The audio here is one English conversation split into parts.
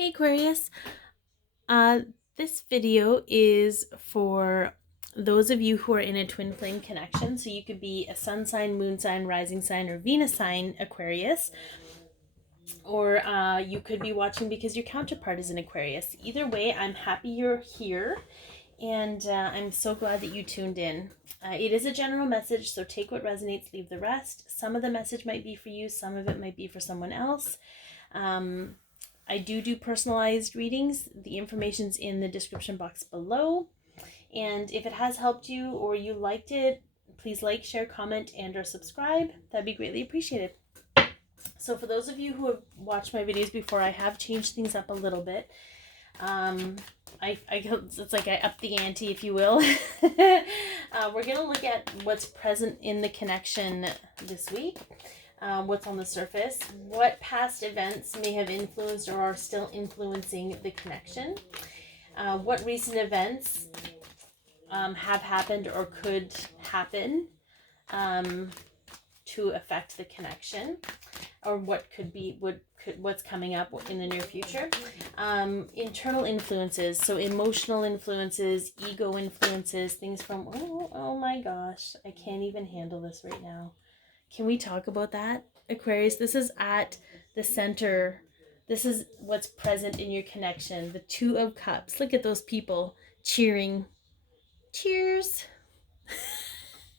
Hey Aquarius, uh, this video is for those of you who are in a twin flame connection. So you could be a sun sign, moon sign, rising sign, or Venus sign Aquarius. Or you could be watching because your counterpart is an Aquarius. Either way, I'm happy you're here. And I'm so glad that you tuned in. It is a general message, so take what resonates, leave the rest. Some of the message might be for you, some of it might be for someone else. I do personalized readings. The information's in the description box below. And if it has helped you or you liked it, please like, share, comment, and or subscribe. That'd be greatly appreciated. So for those of you who have watched my videos before, I have changed things up a little bit. It's like I upped the ante, if you will. We're going to look at what's present in the connection this week. What's on the surface, what past events may have influenced or are still influencing the connection, what recent events have happened or could happen to affect the connection, or what could be what's coming up in the near future. Internal influences, so emotional influences, ego influences, things from oh my gosh, I can't even handle this right now. Can we talk about that, Aquarius? This is at the center. This is what's present in your connection. The Two of Cups. Look at those people cheering. Cheers.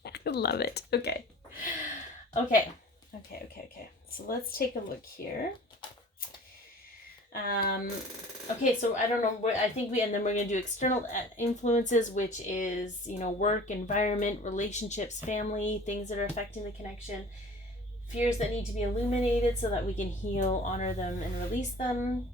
I love it. Okay. So let's take a look here. Okay, so I don't know. I think and then we're going to do external influences, which is, work, environment, relationships, family, things that are affecting the connection, fears that need to be illuminated so that we can heal, honor them, and release them.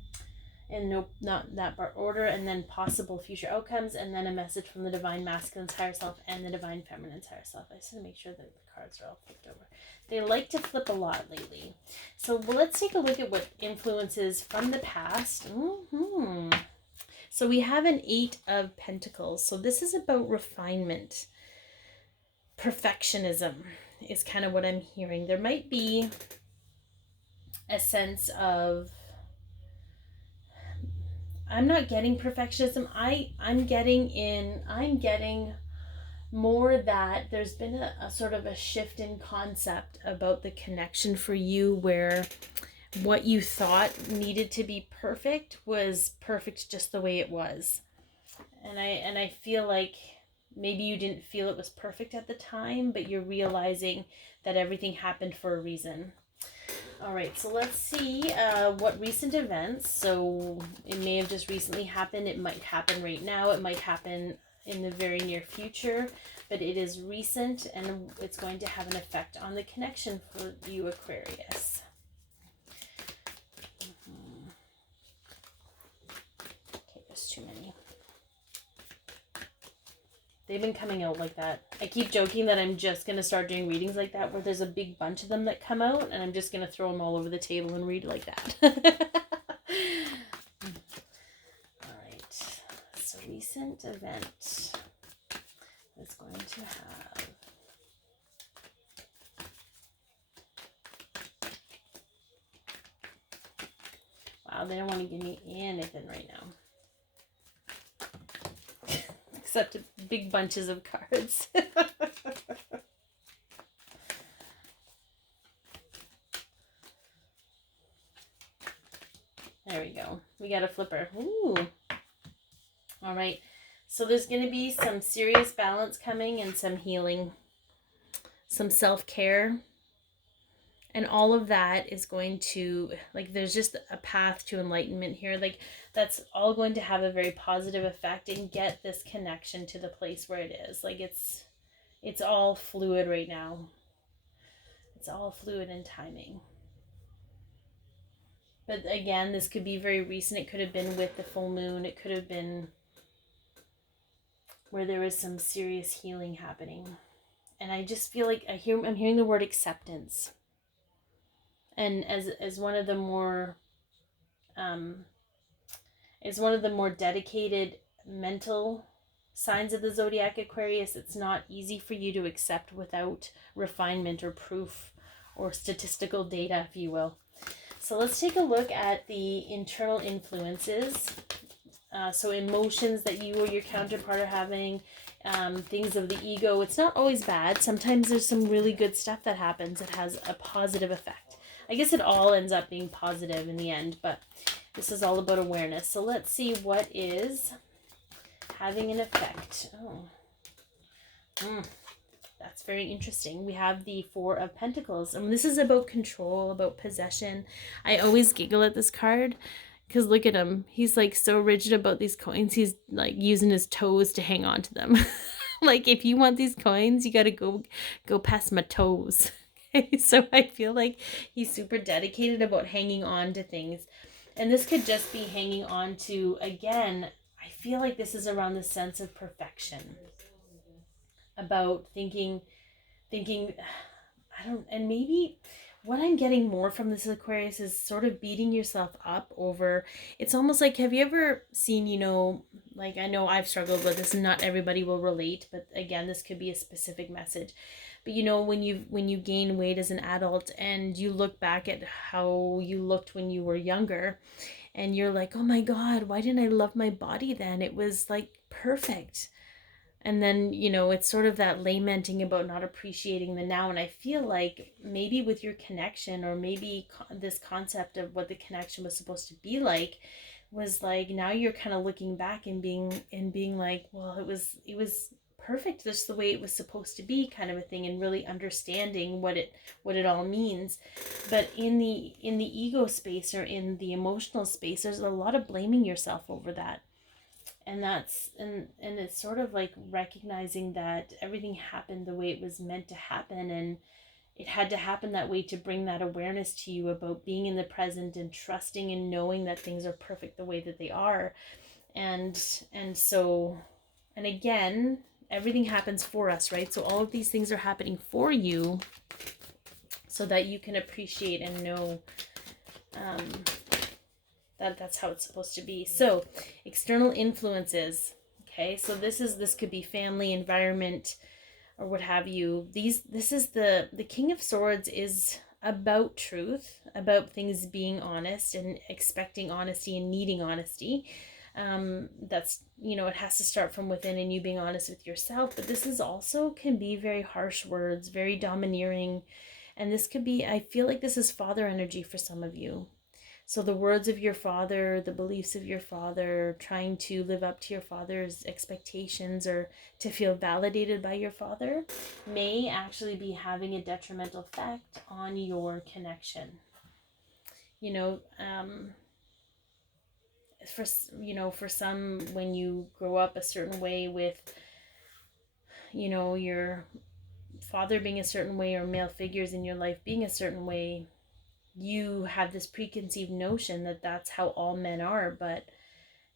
And no, not that part order, and then possible future outcomes, and then a message from the divine masculine's higher self and the divine feminine's higher self. I just want to make sure that the cards are all flipped over. They like to flip a lot lately. So let's take a look at what influences from the past. So we have an 8 of Pentacles. So this is about refinement. Perfectionism is kind of what I'm hearing. There might be a sense of, I'm not getting perfectionism. I'm getting more that there's been a sort of a shift in concept about the connection for you, where what you thought needed to be perfect was perfect just the way it was. And I feel like maybe you didn't feel it was perfect at the time, but you're realizing that everything happened for a reason. All right, so let's see what recent events. So it may have just recently happened. It might happen right now. It might happen in the very near future, but it is recent and it's going to have an effect on the connection for you, Aquarius. Okay, there's too many. They've been coming out like that. I keep joking that I'm just going to start doing readings like that, where there's a big bunch of them that come out, and I'm just going to throw them all over the table and read like that. All right. So recent event is going to have... Wow, they don't want to give me anything right now. Except big bunches of cards. There we go. We got a flipper. Ooh. All right. So there's going to be some serious balance coming and some healing, some self-care. And all of that is going to, there's just a path to enlightenment here. That's all going to have a very positive effect and get this connection to the place where it is. It's all fluid right now. It's all fluid in timing. But again, this could be very recent. It could have been with the full moon. It could have been where there was some serious healing happening. And I just feel like I'm hearing the word acceptance. And as one of the more dedicated mental signs of the Zodiac, Aquarius, it's not easy for you to accept without refinement or proof or statistical data, if you will. So let's take a look at the internal influences. So emotions that you or your counterpart are having, things of the ego. It's not always bad. Sometimes there's some really good stuff that happens that has a positive effect. I guess it all ends up being positive in the end, but this is all about awareness. So let's see what is having an effect. That's very interesting. We have the Four of Pentacles, and this is about control, about possession. I always giggle at this card because look at him. He's like so rigid about these coins. He's like using his toes to hang on to them. Like, if you want these coins, you got to go past my toes. Okay, so I feel like he's super dedicated about hanging on to things. And this could just be hanging on to, again, I feel like this is around the sense of perfection. About thinking, and maybe what I'm getting more from this Aquarius is sort of beating yourself up over, it's almost like, have you ever seen, like, I know I've struggled with this and not everybody will relate, but again, this could be a specific message. But when you gain weight as an adult and you look back at how you looked when you were younger and you're like, oh my God, why didn't I love my body then? It was like perfect. And then, it's sort of that lamenting about not appreciating the now. And I feel like maybe with your connection, or maybe this concept of what the connection was supposed to be like, was like, now you're kind of looking back and being like, well, it was perfect just the way it was supposed to be, kind of a thing, and really understanding what it all means. But in the ego space, or in the emotional space, there's a lot of blaming yourself over that. And it's sort of like recognizing that everything happened the way it was meant to happen, and it had to happen that way to bring that awareness to you about being in the present and trusting and knowing that things are perfect the way that they are. And again, everything happens for us, right? So all of these things are happening for you so that you can appreciate and know that's how it's supposed to be. So external influences. Okay, so this could be family, environment, or what have you. This is the King of Swords is about truth, about things being honest and expecting honesty and needing honesty. That's, it has to start from within and you being honest with yourself. But this is also can be very harsh words, very domineering. And this could be, I feel like this is father energy for some of you. So the words of your father, the beliefs of your father, trying to live up to your father's expectations or to feel validated by your father, may actually be having a detrimental effect on your connection. For some, when you grow up a certain way with, your father being a certain way or male figures in your life being a certain way, you have this preconceived notion that that's how all men are, but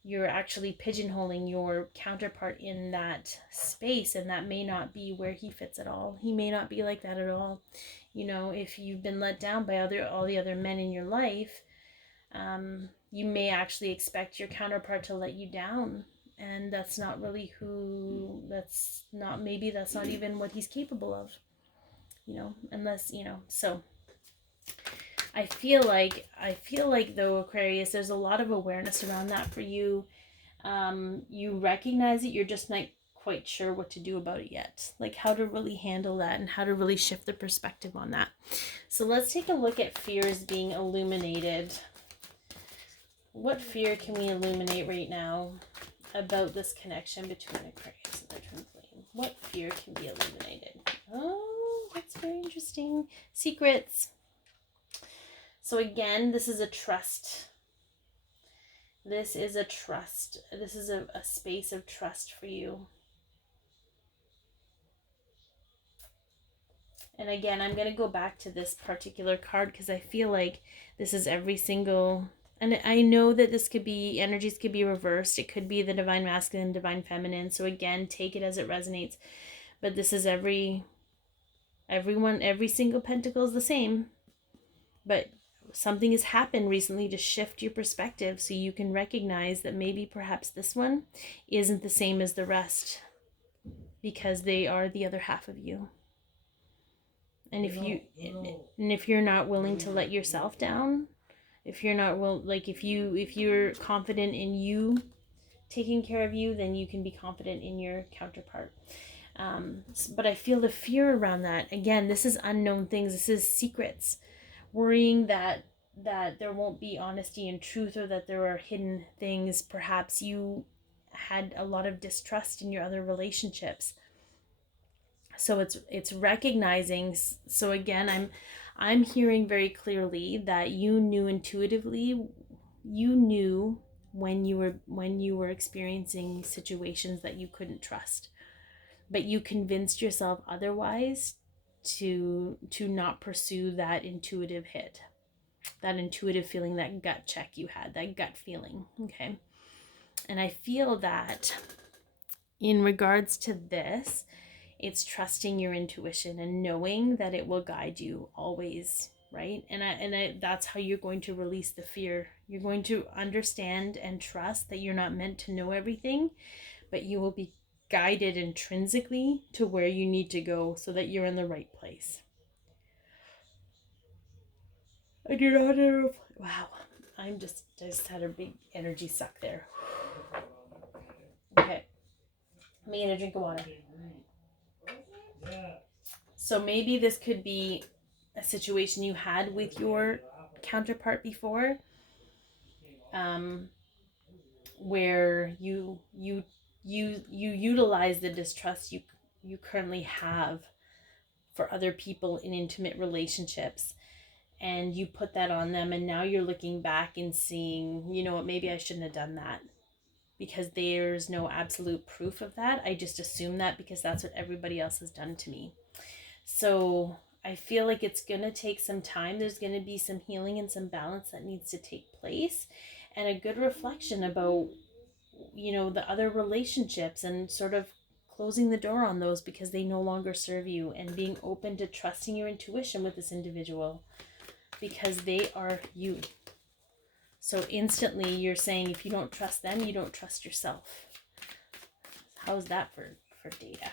you're actually pigeonholing your counterpart in that space, and that may not be where he fits at all. He may not be like that at all. If you've been let down by all the other men in your life, you may actually expect your counterpart to let you down, and that's not really maybe that's not even what he's capable of, unless, so I feel like though, Aquarius, there's a lot of awareness around that for you. You recognize it, you're just not quite sure what to do about it yet, like how to really handle that and how to really shift the perspective on that. So let's take a look at fears being illuminated. What fear can we illuminate right now about this connection between Aquarius and the twin flame? What fear can be illuminated? Oh, that's very interesting. Secrets. So again, this is a trust. This is a trust. This is a space of trust for you. And again, I'm going to go back to this particular card because I feel like this is every single... And I know that this could be, energies could be reversed. It could be the divine masculine, divine feminine. So again, take it as it resonates. But this is every single pentacle is the same. But something has happened recently to shift your perspective so you can recognize that maybe perhaps this one isn't the same as the rest because they are the other half of you. And if you're not willing to let yourself down, If you're not, well, like if you're confident in you taking care of you, then you can be confident in your counterpart. But I feel the fear around that. Again, this is unknown things. This is secrets. Worrying that there won't be honesty and truth, or that there are hidden things. Perhaps you had a lot of distrust in your other relationships. So it's recognizing. So again, I'm hearing very clearly that you knew intuitively, you knew when you were experiencing situations that you couldn't trust, but you convinced yourself otherwise to not pursue that intuitive hit, that intuitive feeling, that gut check you had, that gut feeling. Okay. And I feel that in regards to this, it's trusting your intuition and knowing that it will guide you always, right? And that's how you're going to release the fear. You're going to understand and trust that you're not meant to know everything, but you will be guided intrinsically to where you need to go so that you're in the right place. I do not know. Wow, I just had a big energy suck there. Okay, I'm gonna drink of water. So maybe this could be a situation you had with your counterpart before, where you utilize the distrust you currently have for other people in intimate relationships, and you put that on them, and now you're looking back and seeing, you know what, maybe I shouldn't have done that, because there's no absolute proof of that. I just assume that because that's what everybody else has done to me. So I feel like it's going to take some time. There's going to be some healing and some balance that needs to take place, and a good reflection about, you know, the other relationships, and sort of closing the door on those because they no longer serve you, and being open to trusting your intuition with this individual because they are you. So instantly you're saying, if you don't trust them, you don't trust yourself. How's that for data?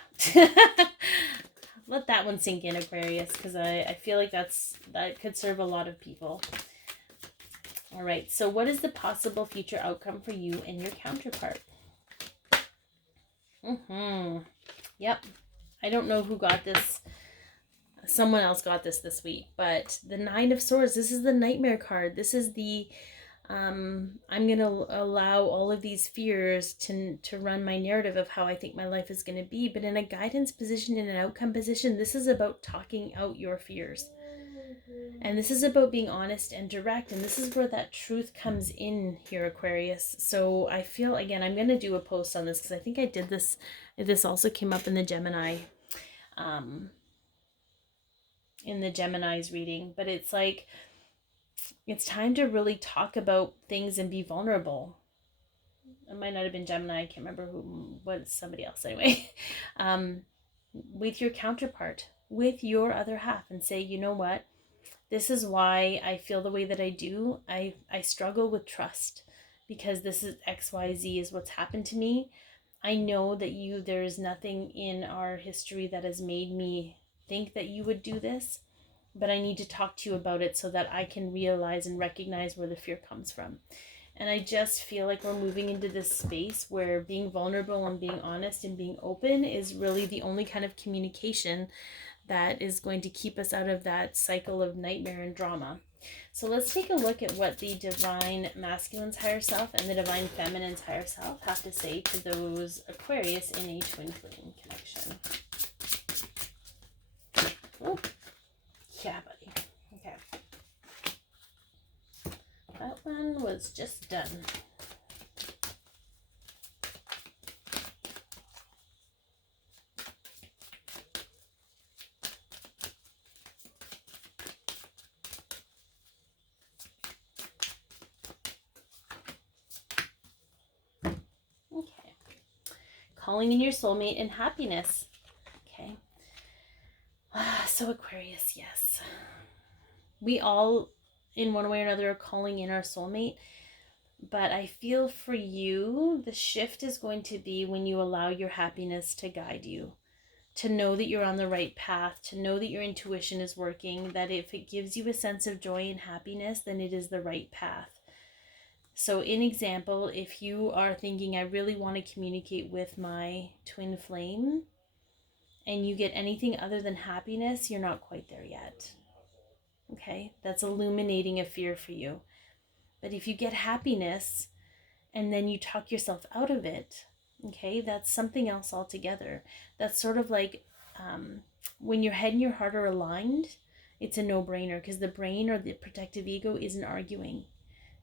Let that one sink in, Aquarius, because I feel like that could serve a lot of people. All right, so what is the possible future outcome for you and your counterpart? Yep. I don't know who got this. Someone else got this week, but the Nine of Swords, this is the nightmare card. This is the I'm going to allow all of these fears to run my narrative of how I think my life is going to be. But in a guidance position, in an outcome position, this is about talking out your fears. And this is about being honest and direct. And this is where that truth comes in here, Aquarius. So I feel, again, I'm going to do a post on this because I think I did this. This also came up in the Gemini, in the Gemini's reading. But it's like, it's time to really talk about things and be vulnerable. It might not have been Gemini. I can't remember what, somebody else anyway. With your counterpart, with your other half, and say, you know what? This is why I feel the way that I do. I struggle with trust because this is XYZ is what's happened to me. I know that there is nothing in our history that has made me think that you would do this, but I need to talk to you about it so that I can realize and recognize where the fear comes from. And I just feel like we're moving into this space where being vulnerable and being honest and being open is really the only kind of communication that is going to keep us out of that cycle of nightmare and drama. So let's take a look at what the divine masculine's higher self and the divine feminine's higher self have to say to those Aquarius in a twin flame connection. Oh, yeah, buddy. Okay. That one was just done. Okay. Calling in your soulmate and happiness. Okay. So Aquarius, yes. We all, in one way or another, are calling in our soulmate. But I feel for you, the shift is going to be when you allow your happiness to guide you, to know that you're on the right path, to know that your intuition is working, that if it gives you a sense of joy and happiness, then it is the right path. So in example, if you are thinking, I really want to communicate with my twin flame, and you get anything other than happiness, you're not quite there yet. Okay, that's illuminating a fear for you. But if you get happiness and then you talk yourself out of it, okay, that's something else altogether. That's sort of like when your head and your heart are aligned, it's a no-brainer, because the brain or the protective ego isn't arguing.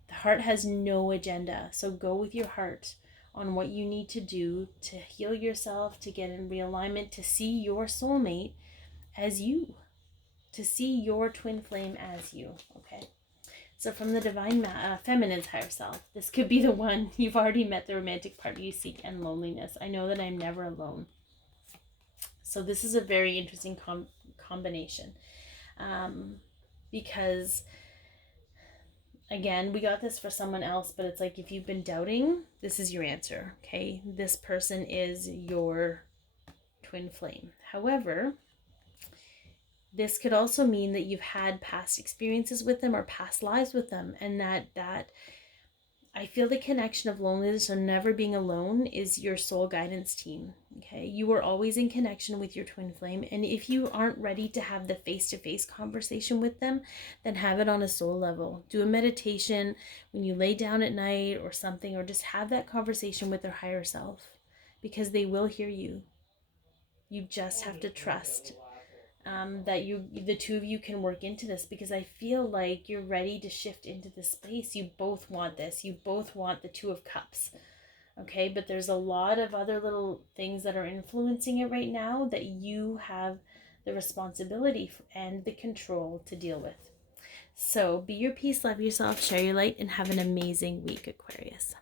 The heart has no agenda. So go with your heart on what you need to do to heal yourself, to get in realignment, to see your soulmate as you, to see your twin flame as you, okay? So from the divine feminine's higher self, this could be the one. You've already met the romantic partner you seek and loneliness. I know that I'm never alone. So this is a very interesting combination, because again, we got this for someone else, but it's like, if you've been doubting, this is your answer, okay? This person is your twin flame. However, this could also mean that you've had past experiences with them or past lives with them, and that I feel the connection of loneliness or never being alone is your soul guidance team, okay? You are always in connection with your twin flame, and if you aren't ready to have the face-to-face conversation with them, then have it on a soul level. Do a meditation when you lay down at night or something, or just have that conversation with their higher self, because they will hear you. You just have to trust that the two of you can work into this, because I feel like you're ready to shift into this space. You both want this. You both want the Two of Cups, okay? But there's a lot of other little things that are influencing it right now that you have the responsibility and the control to deal with. So be your peace, love yourself, share your light, and have an amazing week, Aquarius.